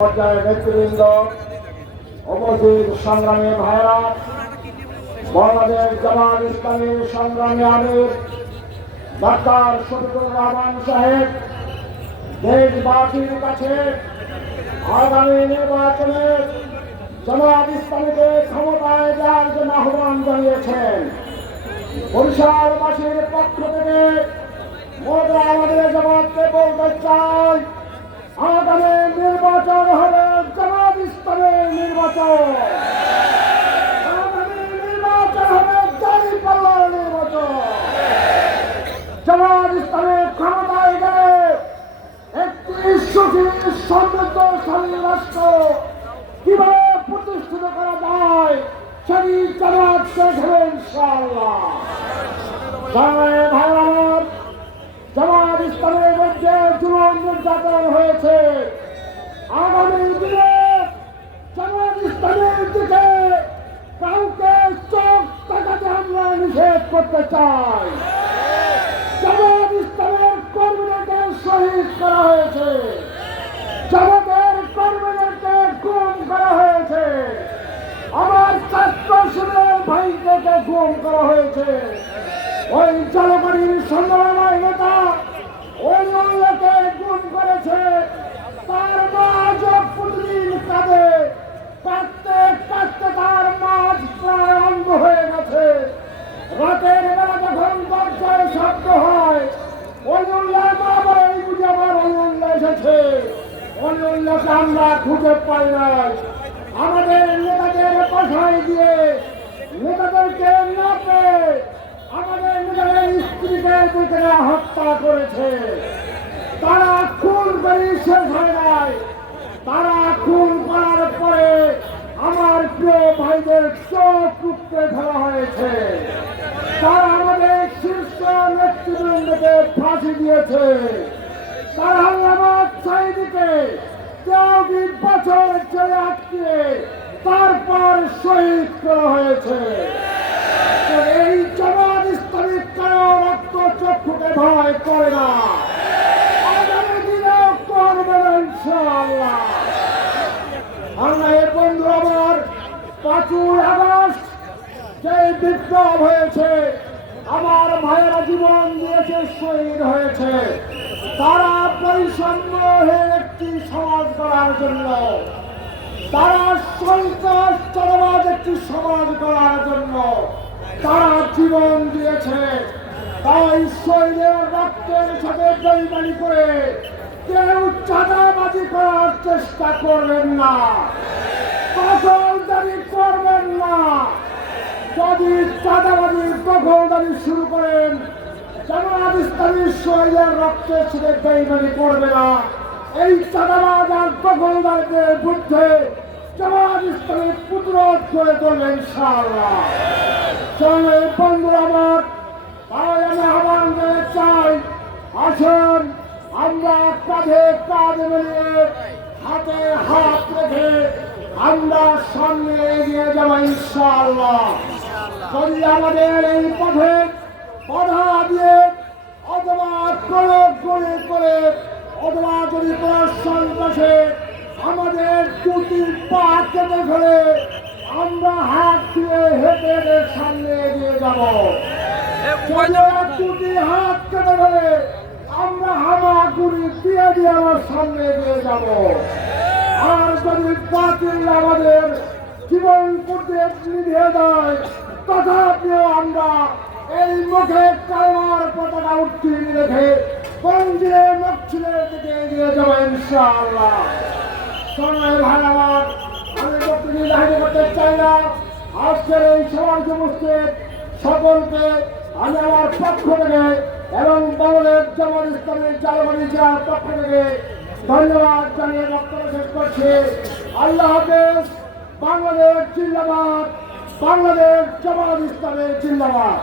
পর্যায়ের নেতৃবৃন্দ উপস্থিত সংগ্রামী ভাইরা বাংলাদেশ জামাত ইসলামী সংগ্রামী আমির, ডাক্তার শফিকুর রহমান সাহেব, দেশবাসীর কাছে আগামী নির্বাচনে জামাত ইসলামীকে ক্ষমতায় দেওয়ার জন্য আহ্বান জানিয়েছেন। বরিশালবাসীর পক্ষ থেকে মোদা আমাদের জামাতকে বলতে চাই আগামী নির্বাচন হবে জামাত ইসলামের নির্বাচন। আগামী নির্বাচন হবে পাল্লার নির্বাচন। জামাত ইসলামের ক্ষমতায় গেলে একটি সুখী সমৃদ্ধশালী রাষ্ট্র কীভাবে প্রতিষ্ঠিত করা যায় সেই জামায় ভাই আমার জামাত ইসলামের মধ্যে জুলুম নির্যাতন হয়েছে আগামী দিনে জামাত ইসলামের দিকে কাউকে চোখ তাকাতে আমরা নিষেধ করতে চাই জামাত ইসলামের কর্মীদেরকে শহীদ করা হয়েছে জামাতের কর্মীদেরকে গুম করা হয়েছে। আমার ছাত্র শিবিরের ভাইদেরকে গুম করা হয়েছে। ওই জলপানির সংগ্রামের নেতা ওই মহিলাকে গুম করেছে। তার মাঝ প্রতিদিন কাঁদে কাঁদতে কাঁদতে তার মাঝ প্রায় অঙ্গ হয়ে গেছে। রাতের বেলা যখন দরজায় শব্দ হয় ওই উল্লাহ মা বলে এই বুঝে আমার ওই উল্লাহ এসেছে ওই আমরা খুঁজে পাই নাই। আমাদের নেতাদের পাশায় দিয়ে নেতাদেরকে না আমাদের নিজেদের স্ত্রীকে দুজনে হত্যা করেছে। তারা খুন করি শেষ হয় নাই। তারা খুন করার পরে আমার প্রিয় ভাইদের চোখ উপড়ে ফেলা হয়েছে। তারা আমাদের শীর্ষ নেতৃবৃন্দকে ফাঁসি দিয়েছে। তারা আমার সাইদিকে চৌদ্দ বছর চলে আটকে তারপর শহীদ করা হয়েছে। এই জবান ইসলামিক কারও রক্ত চক্ষুকে ভয় করে না। আমার ভাইয়েরা জীবন দিয়েছে, শহীদ হয়েছে। তারা হয়ে একটি সমাজ করার জন্য, তারা সন্ত্রাস চালাবাজ একটি সমাজ করার জন্য, তারা জীবন দিয়েছে। তাই শৈলের রক্তের সাথে বেইমানি করে কেউ চাঁদাবাজি করার চেষ্টা করবেন না দখলদারি করবেন না যদি চাঁদাবাজি দখলদারি শুরু করেন জামাত ইসলামী শৈলের রক্তের সাথে বেইমানি করবে না। এই চাঁদাবাজ আর দখলদারদের বিরুদ্ধে জামাত ইসলামী প্রতিরোধ করে তুলবে ইনশাআল্লাহ। চলে বন্ধুরা আমার তাই আমি আহ্বান করে চাই, আসুন, আমরা কাঁধে কাঁধ মিলিয়ে হাতে হাত রেখে আমরা সামনে এগিয়ে যাব ইনশাআল্লাহ। আমাদের এই পথে প্রয়োগ করে অথবা যদি কোনো সন্ত্রাসে আমাদের দুটি পা কেটে ফেলে আমরা হাত দিয়ে হেঁটে হেঁটে সামনে এগিয়ে যাব। দুটি হাত কেটে ফেলে আমরা হামাগুড়ি দিয়ে দিয়ে আমার সামনে এগিয়ে যাব। আর যদি বাতিল আমাদের জীবন করতে নিভিয়ে দেয় তথাপিও আমরা এই মুখে কালমার পতাকা উত্তীর্ণ রেখে মন্দিরে মচ্ছিলের দিকে এগিয়ে যাব ইনশাআল্লাহ। সময় আমার, আমি বক্তব্য জাহির করতে চাই না। আজকের এই সমাজ উপস্থিত সকলকে আমি আমার পক্ষ থেকে এবং বাংলাদেশ জামাত ইসলামের জালবাড়ি জেলার পক্ষ থেকে ধন্যবাদ জানিয়ে বক্তব্য শেষ করছি। আল্লাহ হাফেজ, বাংলাদেশ জিন্দাবাদ, বাংলাদেশ জামাত ইসলামের জিন্দাবাদ।